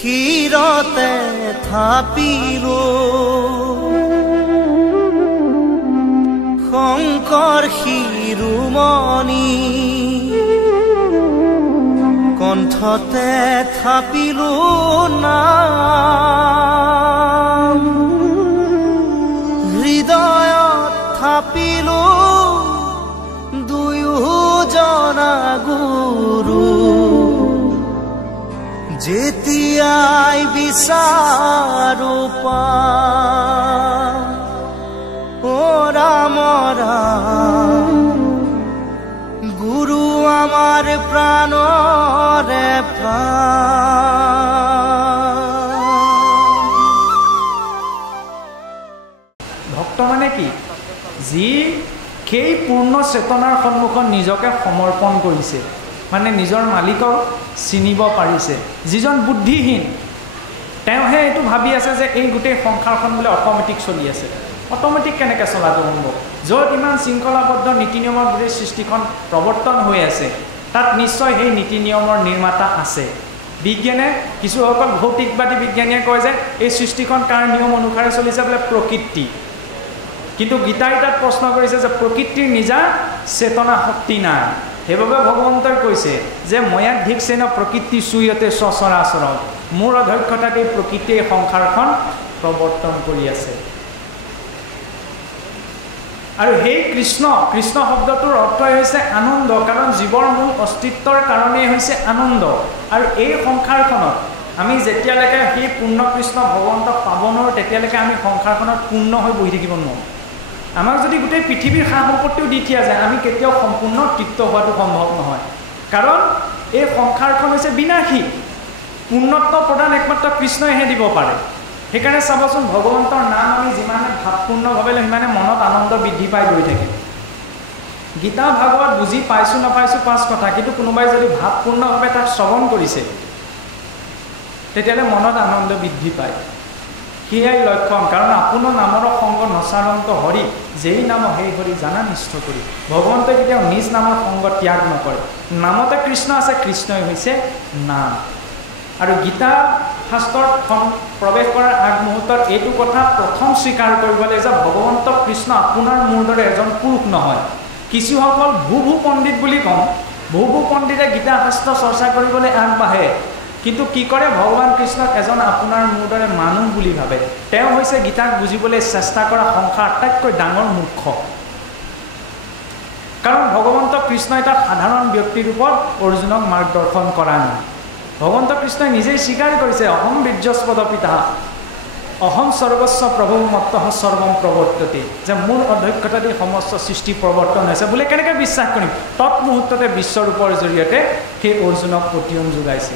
ক্ষীৰতে থাপিলো শংকৰ শিৰোমণি কণ্ঠতে থাপিলো নাম হৃদয়ত থাপিলো দুয়োজনা গুৰু যেতিয়াই বিচাৰো পাম ও ৰাম ৰাম গুৰু আমাৰ প্ৰাণৰে প্ৰাণ। ভক্ত মানে কি? যি সেই পূৰ্ণ চেতনাৰ সন্মুখত নিজকে সমৰ্পণ কৰিছে, মানে নিজৰ মালিকক চিনিব পাৰিছে। যিজন বুদ্ধিহীন তেওঁহে এইটো ভাবি আছে যে এই গোটেই সংসাৰখন বোলে অট'মেটিক চলি আছে। অট'মেটিক কেনেকৈ চলাটো সম্ভৱ? য'ত ইমান শৃংখলাবদ্ধ নীতি নিয়মৰ গোটেই সৃষ্টিখন প্ৰৱৰ্তন হৈ আছে, তাত নিশ্চয় সেই নীতি নিয়মৰ নিৰ্মাতা আছে। বিজ্ঞানে, কিছুসকল ভৌতিকবাদী বিজ্ঞানীয়ে কয় যে এই সৃষ্টিখন কাৰ নিয়ম অনুসাৰে চলিছে? বোলে প্ৰকৃতি। কিন্তু গীতাই তাত প্ৰশ্ন কৰিছে যে প্ৰকৃতিৰ নিজা চেতনা শক্তি নাই। সেইবাবে ভগৱন্তই কৈছে যে ময়াধিক সেন প্ৰকৃতি চুয়তে সচৰাচৰ, মোৰ অধ্যক্ষতাতেই প্ৰকৃতিয়ে সংসাৰখন প্ৰৱৰ্তন কৰি আছে। আৰু সেই কৃষ্ণ শব্দটোৰ অৰ্থই হৈছে আনন্দ, কাৰণ জীৱৰ মূল অস্তিত্বৰ কাৰণেই হৈছে আনন্দ। আৰু এই সংসাৰখনত আমি যেতিয়ালৈকে সেই পূৰ্ণ কৃষ্ণ ভগৱন্তক পাব নোৱাৰোঁ, তেতিয়ালৈকে আমি সংসাৰখনত পূৰ্ণ হৈ বহি থাকিব নোৱাৰোঁ। আমাক যদি গোটেই পৃথিৱীৰ সা সম্পত্তিও দি দিয়া যায়, আমি কেতিয়াও সম্পূৰ্ণ তৃপ্ত হোৱাটো সম্ভৱ নহয়, কাৰণ এই সংসাৰখন হৈছে বিনাশী। পূৰ্ণত্ব প্ৰদান একমাত্ৰ কৃষ্ণইহে দিব পাৰে। সেইকাৰণে চাবচোন, ভগৱন্তৰ নাম আমি যিমানে ভাৱপূৰ্ণভাৱে লওঁ, সিমানে মনত আনন্দ বৃদ্ধি পাই গৈ থাকে। গীতা ভাগৱত বুজি পাইছোঁ নাপাইছোঁ পাঁচ কথা, কিন্তু কোনোবাই যদি ভাৱপূৰ্ণভাৱে তাক শ্ৰৱণ কৰিছে, তেতিয়াহ'লে মনত আনন্দ বৃদ্ধি পায়। সেয়াই লক্ষণ, কাৰণ আপোনাৰ নামৰ সংগ নচাৰন্ত হৰি, যেই নাম সেই হৰি জানা নিষ্ঠ কৰি। ভগৱন্তই কেতিয়াও নিজ নামৰ সংগ ত্যাগ নকৰে। নামতে কৃষ্ণ আছে, কৃষ্ণই হৈছে নাম। আৰু গীতা শাস্ত্ৰত প্ৰৱেশ কৰাৰ আগমুহূৰ্তত এইটো কথা প্ৰথম স্বীকাৰ কৰিব লাগে যে ভগৱন্ত কৃষ্ণ আপোনাৰ মোৰ দৰে এজন পুৰুষ নহয়। কিছুসকল ভূ পণ্ডিত বুলি কওঁ, ভূ পণ্ডিতে গীতা শাস্ত্ৰ চৰ্চা কৰিবলৈ আগবাঢ়ে, কিন্তু কি কৰে? ভগৱান কৃষ্ণক এজন আপোনাৰ মোৰ দৰে মানুহ বুলি ভাবে। তেওঁ হৈছে গীতাক বুজিবলৈ চেষ্টা কৰা সংসাৰ আটাইতকৈ ডাঙৰ মূৰ্খ। কাৰণ ভগৱন্ত কৃষ্ণই তাত সাধাৰণ ব্যক্তিৰ ৰূপত অৰ্জুনক মাৰ্গদৰ্শন কৰা নাই। ভগৱন্ত কৃষ্ণই নিজেই স্বীকাৰ কৰিছে, অহম বীৰ্যস্পদ পিতা অহম সৰ্বস্ব প্ৰভু মত্তঃ সৰ্বম প্ৰৱৰ্ততে, যে মোৰ অধ্যক্ষতাতেই সমস্ত সৃষ্টি প্ৰৱৰ্তন হৈছে। বোলে কেনেকৈ বিশ্বাস কৰিম? তৎমুহূৰ্ততে বিশ্বৰূপৰ জৰিয়তে সেই অৰ্জুনক পতিয়ন যোগাইছে।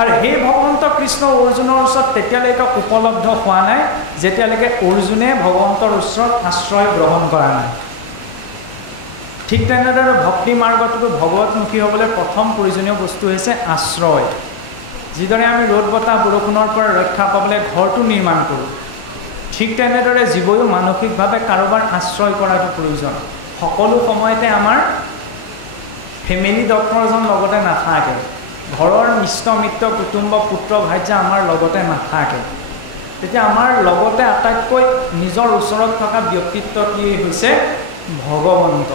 আৰু সেই ভগৱন্ত কৃষ্ণ অৰ্জুনৰ ওচৰত তেতিয়ালৈকে উপলব্ধ হোৱা নাই, যেতিয়ালৈকে অৰ্জুনে ভগৱন্তৰ ওচৰত আশ্ৰয় গ্ৰহণ কৰা নাই। ঠিক তেনেদৰে ভক্তি মাৰ্গটোতো ভগৱতমুখী হ'বলৈ প্ৰথম প্ৰয়োজনীয় বস্তু হৈছে আশ্ৰয়। যিদৰে আমি ৰ'দ বতাহ বৰষুণৰ পৰা ৰক্ষা পাবলৈ ঘৰটো নিৰ্মাণ কৰোঁ, ঠিক তেনেদৰে জীৱয়ো মানসিকভাৱে কাৰোবাৰ আশ্ৰয় কৰাটো প্ৰয়োজন। সকলো সময়তে আমাৰ ফেমিলি ডক্টৰজন লগতে নাথাকে, ঘৰৰ ইষ্ট মিত্ৰ কুটুম্ব পুত্ৰ ভাৰ্যা আমাৰ লগতে নাথাকে। তেতিয়া আমাৰ লগতে আটাইতকৈ নিজৰ ওচৰত থকা ব্যক্তিত্বটি হৈছে ভগৱন্ত।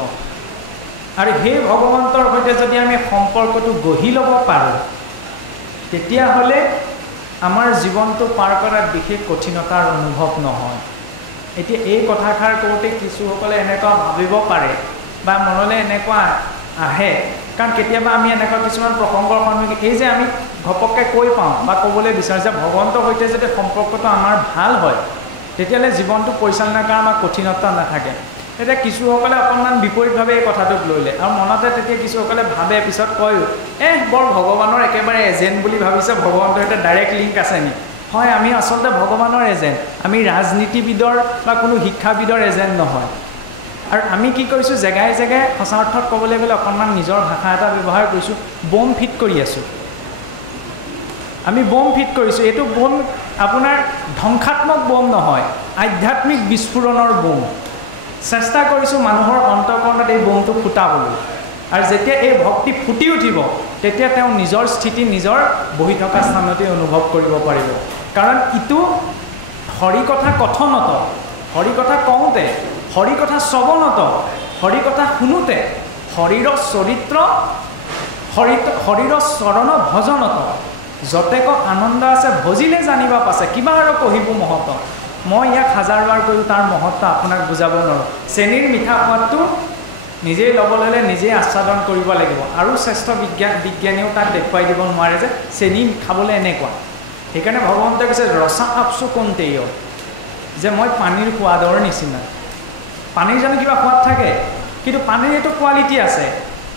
আৰু সেই ভগৱন্তৰ সৈতে যদি আমি সম্পৰ্কটো গঢ়ি ল'ব পাৰোঁ, তেতিয়াহ'লে আমাৰ জীৱনটো পাৰ কৰাত বিশেষ কঠিনতাৰ অনুভৱ নহয়। এতিয়া এই কথাষাৰ কওঁতে কিছুসকলে এনেকুৱা ভাবিব পাৰে বা মনলৈ এনেকুৱা আহে, কাৰণ কেতিয়াবা আমি এনেকুৱা কিছুমান প্ৰসংগৰ সন্মুখীন, এই যে আমি ঘপককৈ কৈ পাওঁ বা ক'বলৈ বিচাৰোঁ যে ভগৱন্তৰ সৈতে যদি সম্পৰ্কটো আমাৰ ভাল হয়, তেতিয়াহ'লে জীৱনটো পৰিচালনা কৰা আমাৰ কঠিনতা নাথাকে। তেতিয়া কিছুসকলে অকণমান বিপৰীতভাৱে এই কথাটোক লৈ লয়, আৰু মনতে তেতিয়া কিছুসকলে ভাবে, পিছত কয়ো, বৰ ভগৱানৰ একেবাৰে এজেণ্ট বুলি ভাবিছে, ভগৱন্তৰ সৈতে ডাইৰেক্ট লিংক আছে নি? হয়, আমি আচলতে ভগৱানৰ এজেণ্ট, আমি ৰাজনীতিবিদৰ বা কোনো শিক্ষাবিদৰ এজেণ্ট নহয়। আৰু আমি কি কৰিছোঁ, জেগাই জেগাই সঁচা অৰ্থত ক'বলৈ গ'লে অকণমান নিজৰ ভাষা এটা ব্যৱহাৰ কৰিছোঁ, বম ফিট কৰি আছোঁ। আমি বম ফিট কৰিছোঁ। এইটো বম আপোনাৰ ধ্বংসাত্মক বম নহয়, আধ্যাত্মিক বিস্ফোৰণৰ বম। চেষ্টা কৰিছোঁ মানুহৰ অন্তঃকৰণত এই বমটো ফুটাবলৈ। আৰু যেতিয়া এই ভক্তি ফুটি উঠিব তেতিয়া তেওঁ নিজৰ স্থিতি নিজৰ বহি থকা স্থানতে অনুভৱ কৰিব পাৰিব কাৰণ ইটো হৰি কথা কথনত হৰি কথা কওঁতে হৰি কথা শ্ৰৱণত হৰি কথা শুনোতে হৰিৰ চৰিত্ৰ হৰিৰ চৰণ ভজনত যতেক আনন্দ আছে ভজিলে জানিবা পাছে কিবা আৰু কহিব মহত্ব মই ইয়াক হাজাৰবাৰ কৈও তাৰ মহত্ব আপোনাক বুজাব নোৱাৰোঁ চেনীৰ মিঠা সোৱাদটো নিজেই ল'ব ল'লে নিজেই আস্বাদন কৰিব লাগিব আৰু শ্ৰেষ্ঠ বিজ্ঞানীও তাক দেখুৱাই দিব নোৱাৰে যে চেনী খাবলৈ এনেকুৱা সেইকাৰণে ভগৱন্তই কৈছে ৰসা আপচু কোনতেই যে মই পানীৰ সোৱাদৰ নিচিনা পানীৰ জানো কিবা সোৱাদ থাকে কিন্তু পানীৰ এইটো কোৱালিটি আছে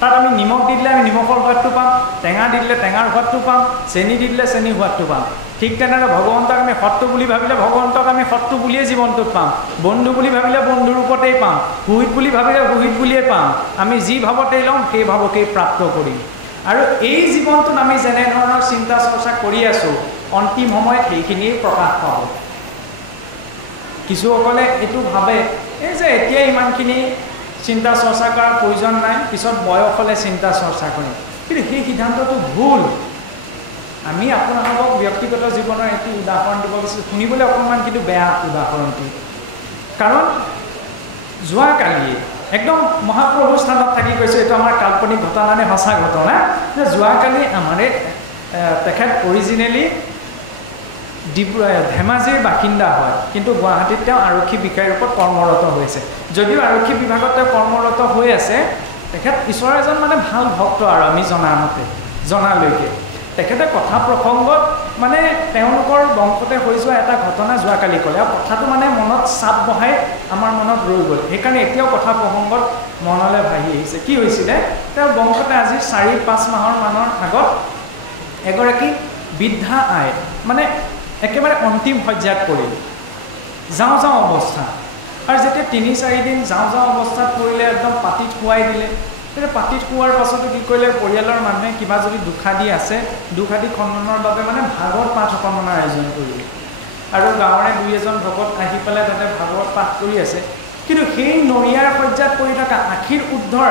তাত আমি নিমখ দি দিলে আমি নিমখৰ সোৱাদটো পাম টেঙা দি দিলে টেঙাৰ সোৱাদটো পাম চেনি দি দিলে চেনিৰ সোৱাদটো পাম ঠিক তেনেদৰে ভগৱন্তক আমি সত্য বুলি ভাবিলে ভগৱন্তক আমি সত্য বুলিয়ে জীৱনটোত পাম বন্ধু বুলি ভাবিলে বন্ধুৰ ৰূপতেই পাম সুহিত বুলি ভাবিলে সুহিত বুলিয়ে পাম আমি যি ভাৱতেই ল'ম সেই ভাৱকেই প্ৰাপ্ত কৰিম আৰু এই জীৱনটোত আমি যেনেধৰণৰ চিন্তা চৰ্চা কৰি আছোঁ অন্তিম সময়ত সেইখিনিৰ প্ৰকাশ পাব কিছুসকলে এইটো ভাবে এই যে এতিয়া ইমানখিনি চিন্তা চৰ্চা কৰাৰ প্ৰয়োজন নাই পিছত বয়স হ'লে চিন্তা চৰ্চা কৰিম কিন্তু সেই সিদ্ধান্তটো ভুল আমি আপোনালোকক ব্যক্তিগত জীৱনৰ এটি উদাহৰণ দিব বিচাৰিছোঁ শুনিবলৈ অকণমান কিন্তু বেয়া উদাহৰণটো কাৰণ যোৱাকালি একদম মহাপ্ৰভুৰ স্থানত থাকি কৈছোঁ এইটো আমাৰ কাল্পনিক ঘটনা নে সঁচা ঘটনা যে যোৱাকালি আমাৰে তেখেত অৰিজিনেলি ধেমাজিৰ বাসিন্দা হয় কিন্তু গুৱাহাটীত তেওঁ আৰক্ষী বিষয়াৰ ৰূপত কৰ্মৰত হৈছে যদিও আৰক্ষী বিভাগত তেওঁ কৰ্মৰত হৈ আছে তেখেত ঈশ্বৰৰ এজন মানে ভাল ভক্ত আৰু আমি জনালৈকে তেখেতে কথা প্ৰসংগত মানে তেওঁলোকৰ বংশতে হৈ যোৱা এটা ঘটনা যোৱাকালি ক'লে আৰু কথাটো মানে মনত চাপ বহাই আমাৰ মনত ৰৈ গ'ল সেইকাৰণে এতিয়াও কথা প্ৰসংগত মনলৈ ভাহি আহিছে কি হৈছিলে তেওঁৰ বংশতে আজি 4-5 মাহৰ মানৰ আগত এগৰাকী বৃদ্ধা আই মানে একেবাৰে অন্তিম পৰ্যায়ত পৰিল যাওঁ অৱস্থা আৰু যেতিয়া 3-4 দিন যাওঁ অৱস্থাত পৰিলে একদম পাতিত শুৱাই দিলে তেতিয়া পাতিত শুৱাৰ পাছতো কি কৰিলে পৰিয়ালৰ মানুহে কিবা যদি দুখাদি আছে দুখাদি খণ্ডনৰ বাবে মানে ভাগৱত পাঠ অকণমানৰ আয়োজন কৰিলে আৰু গাঁৱৰে 2-এজন ভকত আহি পেলাই তাতে ভাগৱত পাঠ কৰি আছে কিন্তু সেই নৰিয়াৰ পৰ্যায়ত পৰি থকা আখিৰ উদ্ধৰ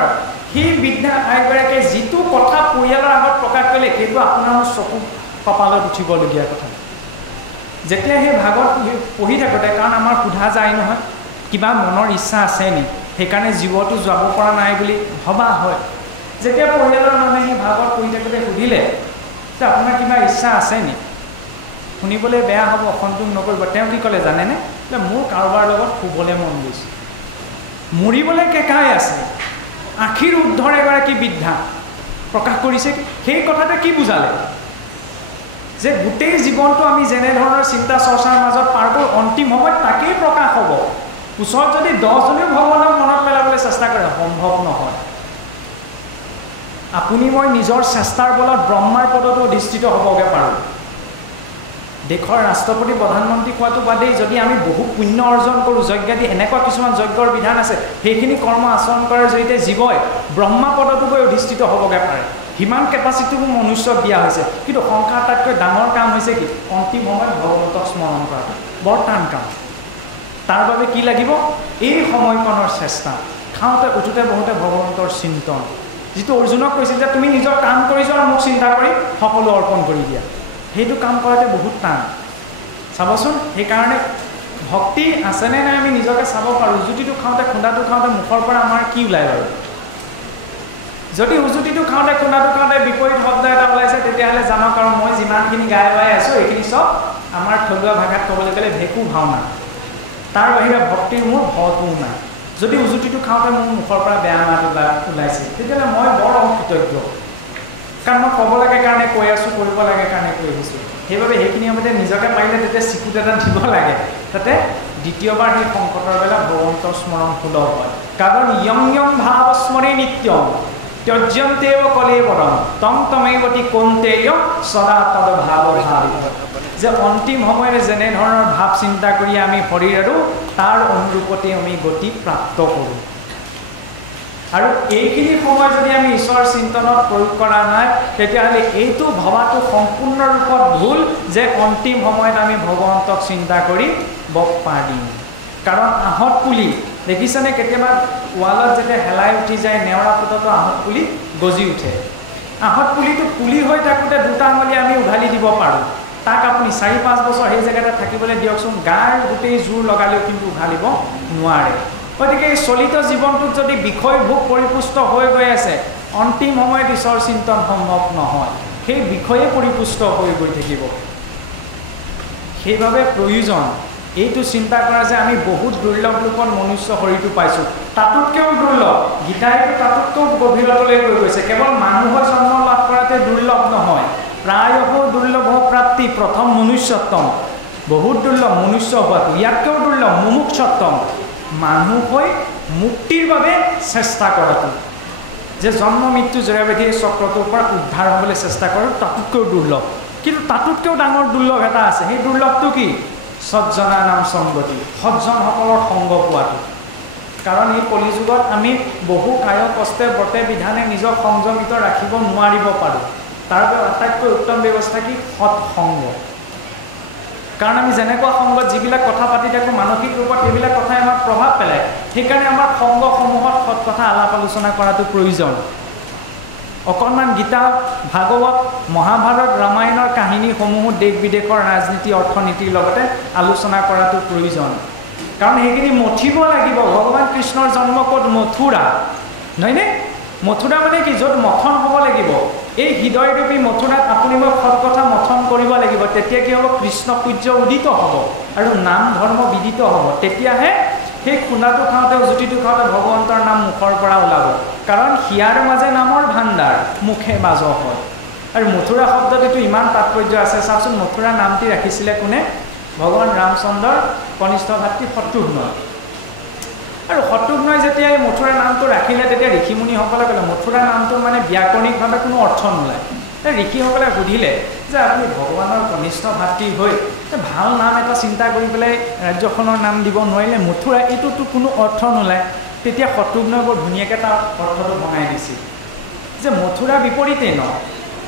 সেই বৃদ্ধা আইগৰাকীয়ে যিটো কথা পৰিয়ালৰ আগত প্ৰকাশ কৰিলে সেইটো আপোনাৰ চকু কপালত উঠিবলগীয়া কথা যেতিয়া সেই ভাগৱত পঢ়ি থাকোঁতে কাৰণ আমাৰ সোধা যায় নহয় কিবা মনৰ ইচ্ছা আছে নি সেইকাৰণে জীৱটো যাব পৰা নাই বুলি ভবা হয় যেতিয়া পৰিয়ালৰ মানুহে সেই ভাগৱত পঢ়ি থাকোঁতে সুধিলে যে আপোনাৰ কিবা ইচ্ছা আছে নি শুনিবলৈ বেয়া হ'ব অসন্তোষ নকৰিব তেওঁ কি ক'লে জানেনে যে মোৰ কাৰোবাৰ লগত শুবলৈ মন গৈছে মৰিবলৈ কেঁকাই আছে আখিৰ উদ্ধৰ এগৰাকী বৃদ্ধা প্ৰকাশ কৰিছে সেই কথাতে কি বুজালে যে গোটেই জীৱনটো আমি যেনেধৰণৰ চিন্তা চৰ্চাৰ মাজত পাৰ কৰোঁ অন্তিম সময়ত তাকেই প্ৰকাশ হ'ব ওচৰত যদি 10জনেও ভগৱানক মনত পেলাবলৈ চেষ্টা কৰে সম্ভৱ নহয় আপুনি মই নিজৰ চেষ্টাৰ বলত ব্ৰহ্মাৰ পদতো অধিষ্ঠিত হ'বগৈ পাৰোঁ দেশৰ ৰাষ্ট্ৰপতি প্ৰধানমন্ত্ৰী হোৱাটো বাদেই যদি আমি বহু পুণ্য অৰ্জন কৰোঁ যজ্ঞাদি এনেকুৱা কিছুমান যজ্ঞৰ বিধান আছে সেইখিনি কৰ্ম আচৰণ কৰাৰ জৰিয়তে জীৱই ব্ৰহ্মা পদতো গৈ অধিষ্ঠিত হ'বগৈ পাৰে সিমান কেপাচিটিবোৰ মনুষ্যক দিয়া হৈছে কিন্তু সংসাৰ তাতকৈ ডাঙৰ কাম হৈছে কি অন্তিম সময়ত ভগৱন্তক স্মৰণ কৰাটো বৰ টান কাম তাৰ বাবে কি লাগিব এই সময়কণৰ চেষ্টা খাওঁতে উঠোঁতে বহুতে ভগৱন্তৰ চিন্তন যিটো অৰ্জুনক কৈছিল যে তুমি নিজৰ কাম কৰি যোৱা মোক চিন্তা কৰি সকলো অৰ্পণ কৰি দিয়া সেইটো কাম কৰাতে বহুত টান চাবচোন সেইকাৰণে ভক্তি আছেনে নাই আমি নিজকে চাব পাৰোঁ উজুতিটো খাওঁতে খুন্দাটো খাওঁতে মুখৰ পৰা আমাৰ কি ওলায় বাৰু যদি উজুতিটো খাওঁতে খুন্দাটো খাওঁতে বিপৰীত শব্দ এটা ওলাইছে তেতিয়াহ'লে জানক আৰু মই যিমানখিনি গাই বাই আছোঁ এইখিনি চব আমাৰ থলুৱা ভাষাত ক'বলৈ গ'লে ভেকু ভাওনা তাৰ বাহিৰে ভক্তিৰ মোৰ ভটোও নাই যদি উজুতিটো খাওঁতে মোৰ মুখৰ পৰা বেয়া মাত ওলাইছে তেতিয়াহ'লে মই বৰ অকৃতজ্ঞ কাৰণ মই ক'ব লাগে কাৰণে কৈ আছোঁ কৰিব লাগে কাৰণে কৈ আহিছোঁ সেইবাবে সেইখিনি সময়তে নিজকে পাৰিলে তেতিয়া চিকুট এটা দিব লাগে যাতে দ্বিতীয়বাৰ সেই সংকটৰ বেলা ভগৱন্তৰ স্মৰণ সুলভ হয় কাৰণ ইয়ং ভাৱ স্মৰে নিত্যম ত্যজ্যন্তেৱ কলেবৰম তং তমেৱতি কৌন্তেয় সদা তদ ভাৱ ভাবিত যে অন্তিম সময়ত যেনেধৰণৰ ভাৱ চিন্তা কৰি আমি শৰীৰ আৰু তাৰ অনুৰূপতে আমি গতি প্ৰাপ্ত কৰোঁ আৰু এইখিনি সময় যদি আমি ঈশ্বৰ চিন্তনত প্ৰয়োগ কৰা নাই তেতিয়াহ'লে এইটো ভবাটো সম্পূৰ্ণ ৰূপত ভুল যে অন্তিম সময়ত আমি ভগৱন্তক চিন্তা কৰি বক পাৰিম কাৰণ আহত পুলি দেখিছেনে কেতিয়াবা ৱালত যেতিয়া হেলাই উঠি যায় নেওৰা ফুটাটো আহঁত পুলি গজি উঠে আহঁত পুলিটো পুলি হৈ থাকোঁতে দুটা আঙুলি আমি উঘালি দিব পাৰোঁ তাক আপুনি 4-5 বছৰ সেই জেগাতে থাকিবলৈ দিয়কচোন গাৰ গোটেই জোৰ লগালেও কিন্তু উঘালিব নোৱাৰে গতিকে এই চলিত জীৱনটোত যদি বিষয় ভোগ পৰিপুষ্ট হৈ গৈ আছে অন্তিম সময়ত ঈশ্বৰ চিন্তন সম্ভৱ নহয় সেই বিষয়ে পৰিপুষ্ট হৈ গৈ থাকিব সেইবাবে প্ৰয়োজন এইটো চিন্তা কৰা যে আমি বহুত দুৰ্লভ ৰূপত মনুষ্য শৰীৰটো পাইছোঁ তাতোতকৈও দুৰ্লভ গীতাইটো তাতোতকৈও গভীৰতলৈ গৈ গৈছে কেৱল মানুহৰ জন্ম লাভ কৰাতে দুৰ্লভ নহয় প্ৰায়ঃ দুৰ্লভ প্ৰাপ্তি প্ৰথম মনুষ্যত্তম বহুত দুৰ্লভ মনুষ্য হোৱাটো ইয়াতকৈও দুৰ্লভ মুমুক্ষত্তম মানুহ হৈ মুক্তিৰ বাবে চেষ্টা কৰাটো যে জন্ম মৃত্যু জৰাব্যাধি এই চক্ৰটোৰ পৰা উদ্ধাৰ হ'বলৈ চেষ্টা কৰোঁ তাতোতকৈও দুৰ্লভ কিন্তু তাতোতকৈও ডাঙৰ দুৰ্লভ এটা আছে সেই দুৰ্লভটো কি সজ্জনা নাম সংগতি সজ্জনসকলৰ সংগ পোৱাটো কাৰণ এই কলিযুগত আমি বহু কায় কষ্টে ব্ৰতে বিধানে নিজক সংযমিত ৰাখিব নোৱাৰিব পাৰোঁ তাৰ বাবে আটাইতকৈ উত্তম ব্যৱস্থা কি সৎসংগ কাৰণ আমি যেনেকুৱা সংগত যিবিলাক কথা পাতি থাকোঁ মানসিক ৰূপত এইবিলাক কথাই আমাক প্ৰভাৱ পেলায় সেইকাৰণে আমাৰ সংগসমূহত সৎ কথা আলাপ আলোচনা কৰাটো প্ৰয়োজন অকণমান গীতা ভাগৱত মহাভাৰত ৰামায়ণৰ কাহিনীসমূহো দেশ বিদেশৰ ৰাজনীতি অৰ্থনীতিৰ লগতে আলোচনা কৰাটো প্ৰয়োজন কাৰণ সেইখিনি মঠিব লাগিব ভগৱান কৃষ্ণৰ জন্ম ক'ত মথুৰা নহয়নে মথুৰা মানে কি য'ত মথন হ'ব লাগিব এই হৃদয়ৰূপী মথুৰাত আপুনি মই সৎ কথা মথন কৰিব লাগিব তেতিয়া কি হ'ব কৃষ্ণ সূৰ্য উদিত হ'ব আৰু নাম ধৰ্ম বিদিত হ'ব তেতিয়াহে সেই খুন্দাটো খাওঁতে জুতিটো খাওঁতে ভগৱন্তৰ নাম মুখৰ পৰা ওলাব কাৰণ হিয়াৰ মাজে নামৰ ভাণ্ডাৰ মুখে বাজ হয় আৰু মথুৰা শব্দটোতো ইমান তাৎপৰ্য আছে চাওকচোন মথুৰা নামটি ৰাখিছিলে কোনে ভগৱান ৰামচন্দ্ৰৰ কনিষ্ঠ ভাতৃ শত্ৰুঘ্ন আৰু শত্ৰুঘ্নই যেতিয়া এই মথুৰা নামটো ৰাখিলে তেতিয়া ঋষিমুনিসকলে ক'লে মথুৰা নামটোৰ মানে ব্যাকৰণিকভাৱে কোনো অৰ্থ নোলায় ঋষিসকলে সুধিলে যে আপুনি ভগৱানৰ কনিষ্ঠ ভাতৃ হৈ ভাল নাম এটা চিন্তা কৰি পেলাই ৰাজ্যখনৰ নাম দিব নোৱাৰিলে মথুৰা এইটোতো কোনো অৰ্থ নোলায় তেতিয়া শত্ৰুঘ্নই বৰ ধুনীয়াকৈ তাৰ অৰ্থটো বনাই দিছিল যে মথুৰা বিপৰীতে ন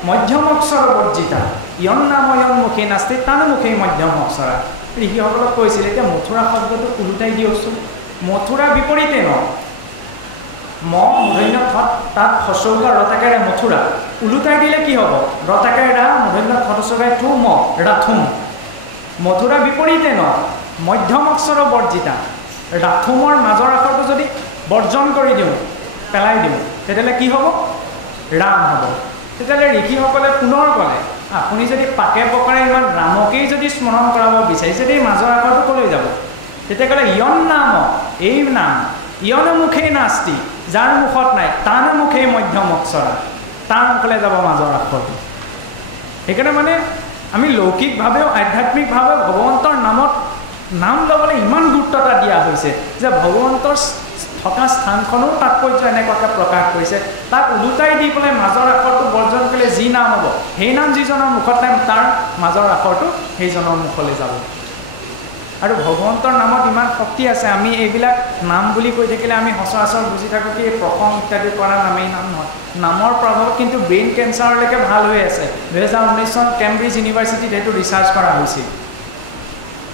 মধ্যম অক্ষৰ বৰ্জিতা ইয়ন নাম ইয়ন মুখে নাস্তি তান মুখে মধ্যম অক্ষৰা ঋষিসকলক কৈছিল এতিয়া মথুৰা শব্দটো ওলোটাই দিয়কচোন মথুৰা বিপৰীতে ন মূৰ্ধন্য তাত ফচৌকা ৰতাকাৰে মথুৰা ওলোটাই দিলে কি হ'ব ৰতাকাৰে ৰা মূৰ্ধন্য ফচৌকাই থু ম ৰাথুম মথুৰা বিপৰীতে ন মধ্যম অক্ষৰ বৰ্জিতা ৰাথুমৰ মাজৰ আখৰটো যদি বৰ্জন কৰি দিওঁ পেলাই দিওঁ তেতিয়াহ'লে কি হ'ব ৰাম হ'ব তেতিয়াহ'লে ঋষিসকলে পুনৰ ক'লে আপুনি যদি পাকে পকাৰে ইমান ৰামকেই যদি স্মৰণ কৰাব বিচাৰিছে তেতিয়া মাজৰ আখৰটো ক'লৈ যাব তেতিয়া ক'লে ইয়ন নাম এই নাম ইয়ন মুখেই নাস্তি যাৰ মুখত নাই তান মুখেই মধ্যম অক্ষৰা তাৰ মুখলৈ যাব মাজৰ আখৰটো সেইকাৰণে মানে আমি লৌকিকভাৱেও আধ্যাত্মিকভাৱেও ভগৱন্তৰ নামত নাম ল'বলৈ ইমান গুৰুত্ব এটা দিয়া হৈছে যে ভগৱন্তৰ থকা স্থানখনো তাৎপৰ্য এনেকুৱাকৈ প্ৰকাশ কৰিছে তাক ওলোটাই দি পেলাই মাজৰ আখৰটো বৰ্জন কৰিলে যি নাম হ'ব সেই নাম যিজনৰ মুখত নাই তাৰ মাজৰ আখৰটো সেইজনৰ মুখলৈ যাব আৰু ভগৱন্তৰ নামত ইমান শক্তি আছে আমি এইবিলাক নাম বুলি কৈ থাকিলে আমি সচৰাচৰ বুজি থাকোঁ কি প্ৰসং ইত্যাদি কৰা নামেই নাম নহয় নামৰ প্ৰভাৱ কিন্তু ব্ৰেইন কেঞ্চাৰলৈকে ভাল হৈ আছে 2019 চনত কেম্ব্ৰিজ ইউনিভাৰ্চিটিত এইটো ৰিচাৰ্চ কৰা হৈছিল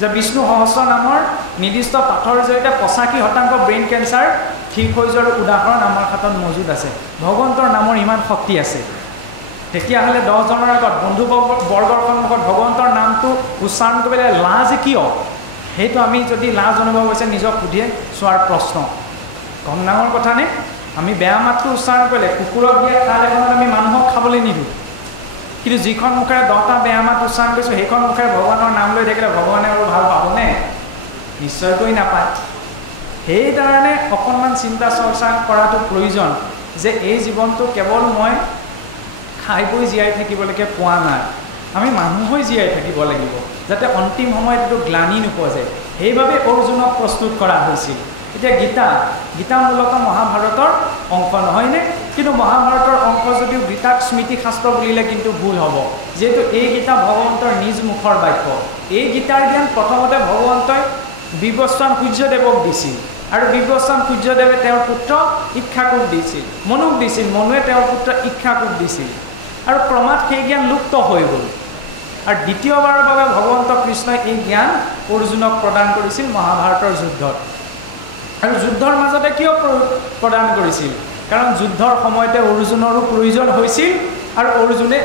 যে বিষ্ণু সহস্ৰ নামৰ নিৰ্দিষ্ট পাঠৰ জৰিয়তে 85% ব্ৰেইন কেঞ্চাৰ ঠিক হৈ যোৱাৰ উদাহৰণ আমাৰ হাতত মজুদ আছে ভগৱন্তৰ নামৰ ইমান শক্তি আছে তেতিয়াহ'লে 10 জনৰ আগত বন্ধু বৰ্গৰ সন্মুখত ভগৱন্তৰ নামটো উচ্চাৰণ কৰিবলৈ লাজ কিয় সেইটো আমি যদি লাজ অনুভৱ হৈছে নিজক সুধিয়ে চোৱাৰ প্ৰশ্ন কম ডাঙৰ কথা নে আমি বেয়া মাতটো উচ্চাৰণ কৰিলে কুকুৰক দিয়ে খাল এখনত আমি মানুহক খাবলৈ নিদিওঁ কিন্তু যিখন মুখেৰে 10টা বেয়া মাত উচ্চাৰণ কৰিছোঁ সেইখন মুখেৰে ভগৱানৰ নাম লৈ থাকিলে ভগৱানে আৰু ভাল পাবনে নিশ্চয়কৈ নাপায় সেইকাৰণে অকণমান চিন্তা চৰ্চা কৰাটো প্ৰয়োজন যে এই জীৱনটো কেৱল মই খাই বৈ জীয়াই থাকিবলৈকে পোৱা নাই আমি মানুহ হৈ জীয়াই থাকিব লাগিব যাতে অন্তিম সময়ত এইটো গ্লানি নোপোৱা যায় সেইবাবে অৰ্জুনক প্ৰস্তুত কৰা হৈছিল এতিয়া গীতা মূলতঃ মহাভাৰতৰ অংশ নহয়নে কিন্তু মহাভাৰতৰ অংশ যদিও গীতাক স্মৃতিশাস্ত্ৰ বুলিলে কিন্তু ভুল হ'ব যিহেতু এই গীতা ভগৱন্তৰ নিজ মুখৰ বাক্য এই গীতাৰ জ্ঞান প্ৰথমতে ভগৱন্তই বিৱস্বান সূৰ্যদেৱক দিছিল আৰু বিৱস্বান সূৰ্যদেৱে তেওঁৰ পুত্ৰ ইক্ষাকুক দিছিল মনুক দিছিল মনুৱে তেওঁৰ পুত্ৰ ইক্ষাকুক দিছিল আৰু ক্ৰমাৎ সেই জ্ঞান লুপ্ত হৈ গ'ল আৰু দ্বিতীয়বাৰৰ বাবে ভগৱন্ত কৃষ্ণই এই জ্ঞান অৰ্জুনক প্ৰদান কৰিছিল মহাভাৰতৰ যুদ্ধত আৰু যুদ্ধৰ মাজতে কিয় প্ৰদান কৰিছিল কাৰণ যুদ্ধৰ সময়তে অৰ্জুনৰো প্ৰয়োজন হৈছিল আৰু অৰ্জুনে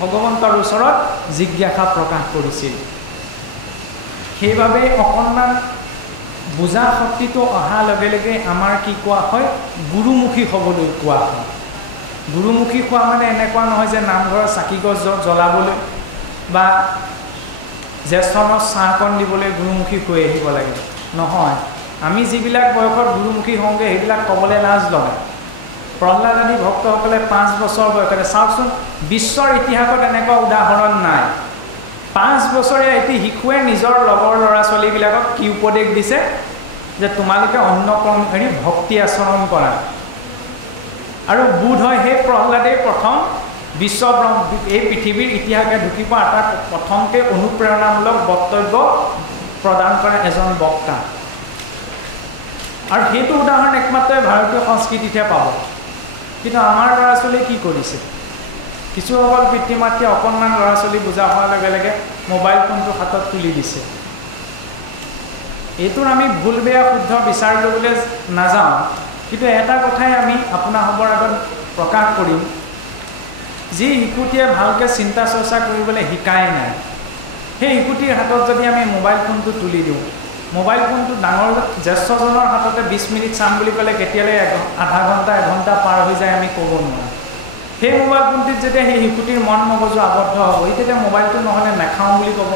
ভগৱন্তৰ ওচৰত জিজ্ঞাসা প্ৰকাশ কৰিছিল সেইভাবে অকণমান বুজা শক্তিটো অহাৰ লগে লগে আমাৰ কি কোৱা হয় গুৰুমুখী হ'বলৈ কোৱা হয় গুৰুমুখী হোৱা মানে এনেকুৱা নহয় যে নামঘৰৰ চাকিগছ জ্বলাবলৈ বা জ্যেষ্ঠজনক চাহকণ দিবলৈ গুৰুমুখী হৈ আহিব লাগে নহয় আমি যিবিলাক বয়সত গুৰুমুখী হওঁগে সেইবিলাক ক'বলৈ লাজ লগায় প্ৰহ্লাদ আদি ভক্তসকলে 5 বছৰ বয়সতে চাওকচোন বিশ্বৰ ইতিহাসত এনেকুৱা উদাহৰণ নাই 5 বছৰীয়া এটি শিশুৱে নিজৰ লগৰ ল'ৰা ছোৱালীবিলাকক কি উপদেশ দিছে যে তোমালোকে অন্য কৰ্মী ভক্তি আচৰণ কৰা আৰু বোধ হয় সেই প্ৰহ্লাদে প্ৰথম বিশ্ব এই পৃথিৱীৰ ইতিহাসে ঢুকি পোৱা এটা প্ৰথমতে অনুপ্ৰেৰণামূলক বক্তব্য প্ৰদান কৰা এজন বক্তা আৰু সেইটো উদাহৰণ একমাত্ৰ ভাৰতীয় সংস্কৃতিতে পাব কিন্তু আমাৰ ল'ৰা ছোৱালী কি কৰিছে কিছুসকল পিতৃ মাতৃয়ে অকণমান ল'ৰা ছোৱালী বুজা হোৱাৰ লগে লগে মোবাইল ফোনটো হাতত তুলি দিছে এইটোৰ আমি ভুল বেয়া শুদ্ধ বিচাৰ কৰিবলৈ নাযাওঁ কিন্তু এটা কথাই আমি আপোনালোকৰ আগত প্ৰকাশ কৰিম যি শিশুটিয়ে ভালকৈ চিন্তা চৰ্চা কৰিবলৈ শিকাই নাই সেই শিশুটিৰ হাতত যদি আমি মোবাইল ফোনটো তুলি দিওঁ মোবাইল ফোনটো ডাঙৰ জ্যেষ্ঠজনৰ হাততে 20 মিনিট চাম বুলি ক'লে কেতিয়ালৈ আধা ঘণ্টা এঘণ্টা পাৰ হৈ যায় আমি ক'ব নোৱাৰোঁ সেই মোবাইল ফোনটোত যেতিয়া সেই শিশুটিৰ মন মগজু আবদ্ধ হ'ব তেতিয়া মোবাইলটো নহ'লে নাখাওঁ বুলি ক'ব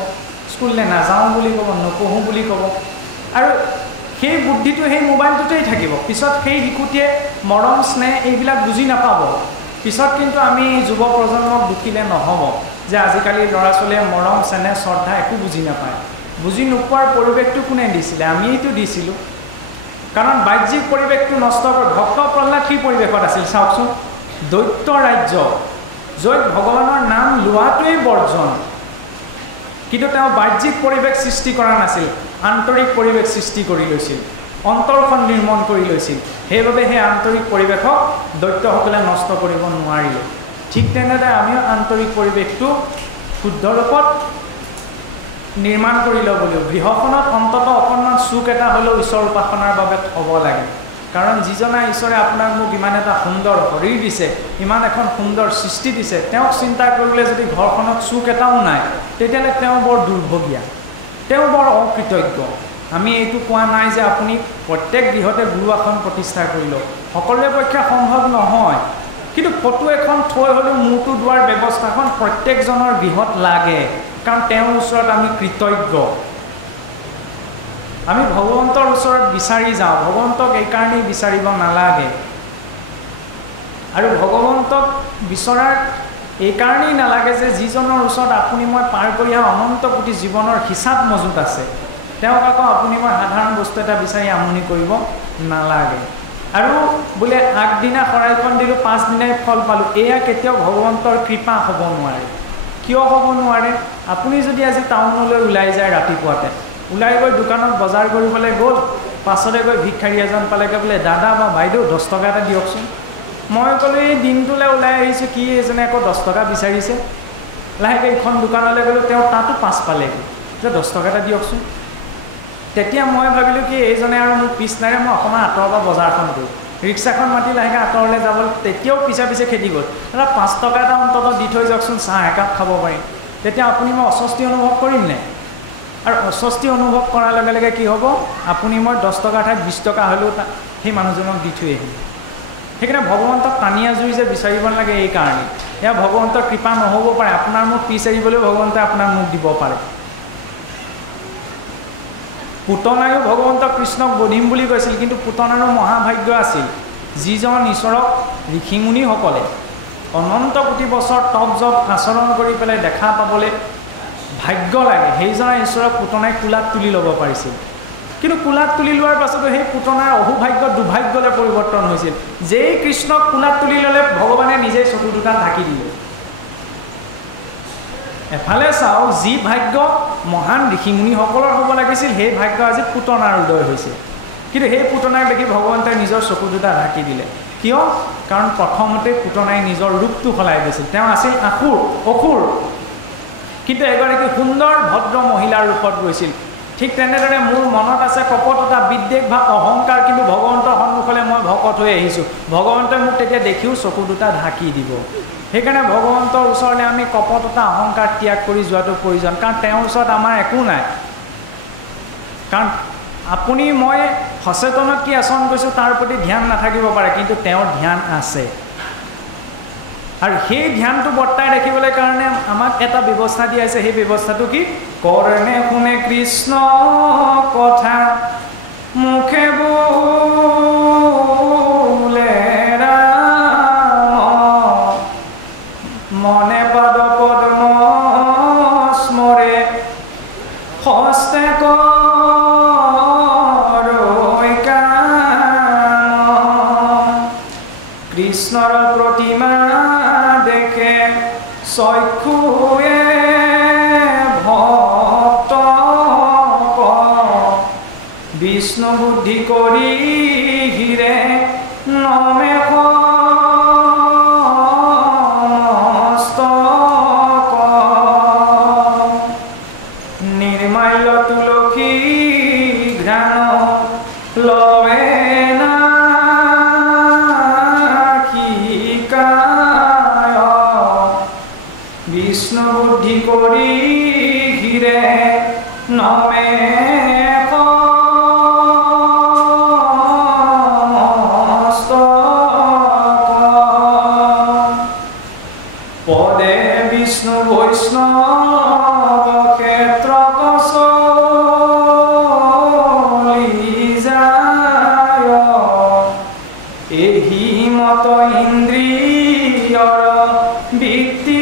স্কুললৈ নাযাওঁ বুলি ক'ব নপঢ়োঁ বুলি ক'ব আৰু সেই বুদ্ধিটো সেই মোবাইলটোতেই থাকিব পিছত সেই শিশুটিয়ে মৰম স্নেহ এইবিলাক বুজি নাপাব পিছত কিন্তু আমি যুৱ প্ৰজন্মক দুখিলে নহ'ব যে আজিকালি ল'ৰা ছোৱালীয়ে মৰম স্নেহ শ্ৰদ্ধা একো বুজি নাপায় বুজি নোপোৱাৰ পৰিৱেশটো কোনে দিছিলে আমিয়েইতো দিছিলোঁ কাৰণ বাহ্যিক পৰিৱেশটো নষ্ট কৰি ভক্ত প্ৰহ্লাদ কি পৰিৱেশত আছিল চাওকচোন দৈত্য ৰাজ্য য'ত ভগৱানৰ নাম লোৱাটোৱেই বৰ্জন কিন্তু তেওঁ বাহ্যিক পৰিৱেশ সৃষ্টি কৰা নাছিল আন্তৰিক পৰিৱেশ সৃষ্টি কৰি লৈছিল অন্তৰখন নিৰ্মল কৰি লৈছিল সেইবাবে সেই আন্তৰিক পৰিৱেশক দৈত্যসকলে নষ্ট কৰিব নোৱাৰিলে ঠিক তেনেদৰে আমিও আন্তৰিক পৰিৱেশটো শুদ্ধ ৰূপত নিৰ্মাণ কৰি ল'বলৈ গৃহখনত অন্তত অকণমান চুক এটা হ'লেও ঈশ্বৰ উপাসনাৰ বাবে হ'ব লাগে কাৰণ যিজনা ঈশ্বৰে আপোনাক মোক ইমান এটা সুন্দৰ শৰীৰ দিছে ইমান এখন সুন্দৰ সৃষ্টি দিছে তেওঁক চিন্তা কৰিবলৈ যদি ঘৰখনত চুক এটাও নাই তেতিয়াহ'লে তেওঁ বৰ দুৰ্ভগীয়া তেওঁ বৰ অকৃতজ্ঞ আমি এইটো কোৱা নাই যে আপুনি প্ৰত্যেক গৃহতে গুৰু আসন প্ৰতিষ্ঠা কৰি লওক সকলোৰে পক্ষে সম্ভৱ নহয় কিন্তু ফটো এখন থৈ হ'লেও মূৰটো ধোৱাৰ ব্যৱস্থাখন প্ৰত্যেকজনৰ গৃহত লাগে কাৰণ তেওঁৰ ওচৰত আমি কৃতজ্ঞ আমি ভগৱন্তৰ ওচৰত বিচাৰি যাওঁ ভগৱন্তক এইকাৰণেই বিচাৰিব নালাগে আৰু ভগৱন্তক বিচৰাৰ এইকাৰণেই নালাগে যে যিজনৰ ওচৰত আপুনি মই পাৰ কৰি অহা অনন্ত কোটি জীৱনৰ হিচাপ মজুত আছে তেওঁক আকৌ আপুনি মই সাধাৰণ বস্তু এটা বিচাৰি আমনি কৰিব নালাগে আৰু বোলে আগদিনা শৰাইখন দিলোঁ 5 দিনাই ফল পালোঁ এয়া কেতিয়াও ভগৱন্তৰ কৃপা হ'ব নোৱাৰে কিয় হ'ব নোৱাৰে আপুনি যদি আজি টাউনলৈ ওলাই যায় ৰাতিপুৱাতে ওলাই গৈ দোকানত বজাৰ কৰিবলৈ গ'ল পাছতে গৈ ভিক্ষাৰী এজন পালেগৈ বোলে দাদা বা বাইদেউ 10 টকা এটা দিয়কচোন মই ক'লো এই দিনটোলৈ ওলাই আহিছোঁ কি এজনে আকৌ 10 টকা বিচাৰিছে লাহেকৈ এইখন দোকানলৈ গ'লোঁ তেওঁ তাতো 5 পালেগৈ যে 10 টকা এটা দিয়কচোন তেতিয়া মই ভাবিলোঁ কি এইজনে আৰু মোক পিছনাৰে মই অকণমান আঁতৰৰ পৰা বজাৰখন কৰোঁ ৰিক্সাখন মাতি লাহেকৈ আঁতৰলৈ যাবলৈ তেতিয়াও পিছে পিছে খেদি গ'ল দাদা 5 টকা এটা অন্তত দি থৈ যাওকচোন চাহ একাপ খাব পাৰিম তেতিয়া আপুনি মই অস্বস্তি অনুভৱ কৰিম নে আৰু অস্বস্তি অনুভৱ কৰাৰ লগে লগে কি হ'ব আপুনি মই 10 টকাৰ ঠাইত 20 টকা হ'লেও সেই মানুহজনক দি থৈ আহিম সেইকাৰণে ভগৱন্তক টানি আজুৰি যে বিচাৰিব নালাগে এইকাৰণে এয়া ভগৱন্তৰ কৃপা নহ'ব পাৰে আপোনাৰ মোক পিছ এৰিবলৈও ভগৱন্তে আপোনাৰ মোক দিব পাৰে পুতনায়ো ভগৱন্তক কৃষ্ণক বধিম বুলি কৈছিল কিন্তু পুতনাৰো মহাভাগ্য আছিল যিজন ঈশ্বৰক ঋষিমুনিসকলে অনন্ত কোটি বছৰ তপ জপ আচৰণ কৰি পেলাই দেখা পাবলৈ ভাগ্য লাগে সেইজনে ঈশ্বৰক পুতনাই কোলাত তুলি ল'ব পাৰিছিল কিন্তু কোলাত তুলি লোৱাৰ পাছতো সেই পুতনাৰ অহুভাগ্য দুৰ্ভাগ্যলৈ পৰিৱৰ্তন হৈছিল যেই কৃষ্ণক কোলাত তুলি ল'লে ভগৱানে নিজেই চকু দুটা ঢাকি দিলে এফালে চাওক যি ভাগ্য মহান ঋষিমুনিসকলৰ হ'ব লাগিছিল সেই ভাগ্য আজি পুতনাৰ উদয় হৈছে কিন্তু সেই পুতনাক দেখি ভগৱন্তে নিজৰ চকু দুটা ঢাকি দিলে কিয় কাৰণ প্ৰথমতে পুতনাই নিজৰ ৰূপটো সলাই দিছিল তেওঁ আছিল অসুৰ কিন্তু এগৰাকী সুন্দৰ ভদ্ৰ মহিলাৰ ৰূপত গৈছিল ঠিক তেনেদৰে মোৰ মনত আছে কপটতা, বিদ্বেষ ভাৱ, অহংকাৰ, কিন্তু ভগৱন্তৰ সন্মুখলৈ মই ভকত হৈ আহিছোঁ। ভগৱন্তই মোক তেতিয়া দেখিও চকু দুটা ঢাকি দিব। সেইকাৰণে ভগৱন্তৰ ওচৰলৈ আমি কপটতা, অহংকাৰ ত্যাগ কৰি যোৱাটো প্ৰয়োজন, কাৰণ তেওঁৰ ওচৰত আমাৰ একো নাই। কাৰণ আপুনি মই সচেতনত কি আচৰণ কৰিছোঁ তাৰ প্ৰতি ধ্যান নাথাকিব পাৰে, কিন্তু তেওঁৰ ধ্যান আছে। আৰু সেই ধ্যানটো বৰ্তাই ৰাখিবলৈ কাৰণে আমাক এটা ব্যৱস্থা দিয়া হৈছে। সেই ব্যৱস্থাটো কি? কৰ্ণে শুনে কৃষ্ণ কথা, মুখে বোলে ৰাম, মনে পদ পদ্ম স্মৰে, হস্তে কৰৈ কাম, কৃষ্ণৰ প্ৰতিমা দেখে চক্ষুৱে ভক্ত, বিষ্ণু বুদ্ধি কৰি হিৰে নমে মস্তক, নিৰ্মাল্য তুলসী ঘ্ৰাণ লৱে না বিষ্ণু বুদ্ধি কৰি হিৰে নমে মস্তক, পদে বিষ্ণু বৈষ্ণৱ ক্ষেত্ৰ কচলি যায়, এহি মত ইন্দ্ৰিয়ৰ বৃত্তি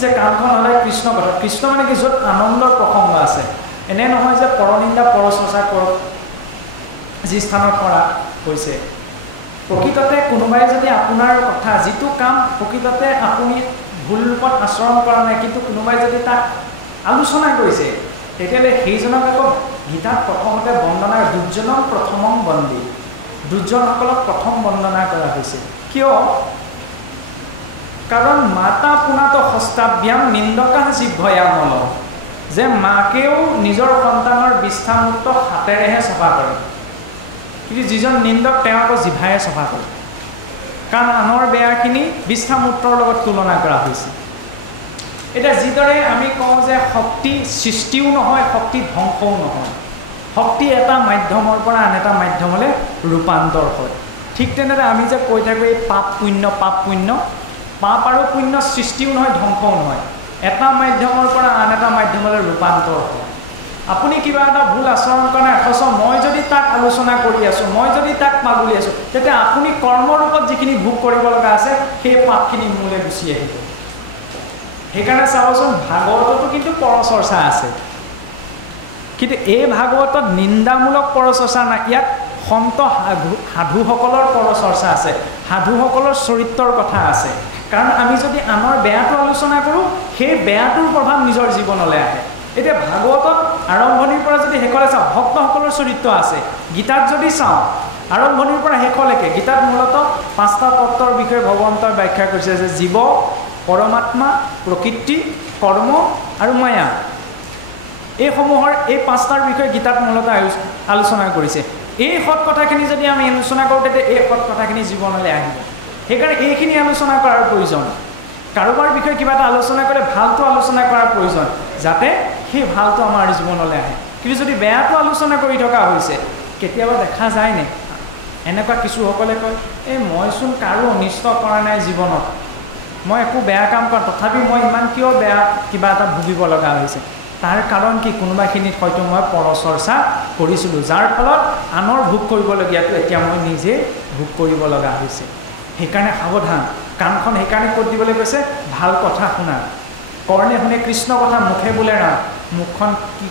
যে কামখন হ'লে কৃষ্ণ কথা। কৃষ্ণ মানে কি? য'ত আনন্দৰ প্ৰসংগ আছে। এনে নহয় যে পৰনিন্দা পৰচৰ্চা কৰক যি স্থানত কৰা হৈছে। প্ৰকৃততে কোনোবাই যদি আপোনাৰ কথা, যিটো কাম প্ৰকৃততে আপুনি ভুল ৰূপত আচৰণ কৰা নাই, কিন্তু কোনোবাই যদি তাক আলোচনা কৰিছে, তেতিয়াহ'লে সেইজনক আকৌ গীতাত প্ৰথমতে বন্দনা, দুৰ্জনক প্ৰথমং বন্দী, দুৰ্জনসকলক প্ৰথম বন্দনা কৰা হৈছে। কিয়? কাৰণ মাতা পুনাত হস্তাভ্যাম নিন্দকা জিভয়ামল, যে মাকেও নিজৰ সন্তানৰ বিষ্ঠামূত্ৰ হাতেৰেহে চফা কৰে, কিন্তু যিজন নিন্দক তেওঁ আকৌ জিভাৰে চফা কৰে। কাৰণ আনৰ বেয়াখিনি বিষ্ঠামূত্ৰৰ লগত তুলনা কৰা হৈছে। এতিয়া যিদৰে আমি কওঁ যে শক্তি সৃষ্টিও নহয়, শক্তি ধ্বংসও নহয়, শক্তি এটা মাধ্যমৰ পৰা আন এটা মাধ্যমলৈ ৰূপান্তৰ হয়। ঠিক তেনেদৰে আমি যে কৈ থাকোঁ এই পাপ পুণ্য, পাপ পুণ্য, পাপ আৰু পুণ্য সৃষ্টিও নহয়, ধ্বংসও নহয়, এটা মাধ্যমৰ পৰা আন এটা মাধ্যমলৈ ৰূপান্তৰ হয়। আপুনি কিবা এটা ভুল আচৰণ কৰা নাই, অথচ মই যদি তাক আলোচনা কৰি আছোঁ, মই যদি তাক পাগুলি আছোঁ, তেতিয়া আপুনি কৰ্মৰূপত যিখিনি ভোগ কৰিব লগা আছে সেই পাপখিনি মোলৈ গুচি আহিব। সেইকাৰণে চাবচোন, ভাগৱততো কিন্তু পৰচৰ্চা আছে, কিন্তু এই ভাগৱতত নিন্দামূলক পৰচৰ্চা নাই। ইয়াত সন্ত সাধুসকলৰ পৰচৰ্চা আছে, সাধুসকলৰ চৰিত্ৰৰ কথা আছে। কাৰণ আমি যদি আনৰ বেয়াটো আলোচনা কৰোঁ, সেই বেয়াটোৰ প্ৰভাৱ নিজৰ জীৱনলৈ আহে। এতিয়া ভাগৱতত আৰম্ভণিৰ পৰা যদি শেষলৈ চাওঁ, ভক্তসকলৰ চৰিত্ৰ আছে। গীতাত যদি চাওঁ, আৰম্ভণিৰ পৰা শেষলৈকে, গীতাত মূলতঃ 5টা তত্ত্বৰ বিষয়ে ভগৱন্তই ব্যাখ্যা কৰিছে, যে জীৱ, পৰমাত্মা, প্ৰকৃতি, কৰ্ম আৰু মায়া, এইসমূহৰ এই 5টাৰ বিষয়ে গীতাত মূলতঃ আলোচনা কৰিছে। এই সৎ কথাখিনি যদি আমি আলোচনা কৰোঁ, তেতিয়া এই সৎ কথাখিনি জীৱনলৈ আহিব। সেইকাৰণে এইখিনি আলোচনা কৰাৰ প্ৰয়োজন। কাৰোবাৰ বিষয়ে কিবা এটা আলোচনা কৰিলে ভালটো আলোচনা কৰাৰ প্ৰয়োজন, যাতে সেই ভালটো আমাৰ জীৱনলৈ আহে। কিন্তু যদি বেয়াটো আলোচনা কৰি থকা হৈছে, কেতিয়াবা দেখা যায়নে এনেকুৱা কিছুসকলে কয়, এই মইচোন কাৰো অনিষ্ট কৰা নাই জীৱনত, মই একো বেয়া কাম কৰা, তথাপি মই ইমান কিয় বেয়া কিবা এটা ভুগিব লগা হৈছে। তাৰ কাৰণ কি? কোনোবাখিনিত হয়তো মই পৰচৰ্চা কৰিছিলোঁ, যাৰ ফলত আনৰ ভোগ কৰিবলগীয়াটো এতিয়া মই নিজে ভোগ কৰিব লগা হৈছে। সেইকাৰণে সাৱধান। কাণখন সেইকাৰণে ক'ত দিবলৈ কৈছে? ভাল কথা শুনা। কৰ্ণে শুনে কৃষ্ণ কথা, মুখে বোলে ৰাম। মুখখন কি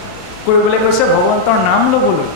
কৰিবলৈ কৈছে? ভগৱন্তৰ নাম ল'বলৈ।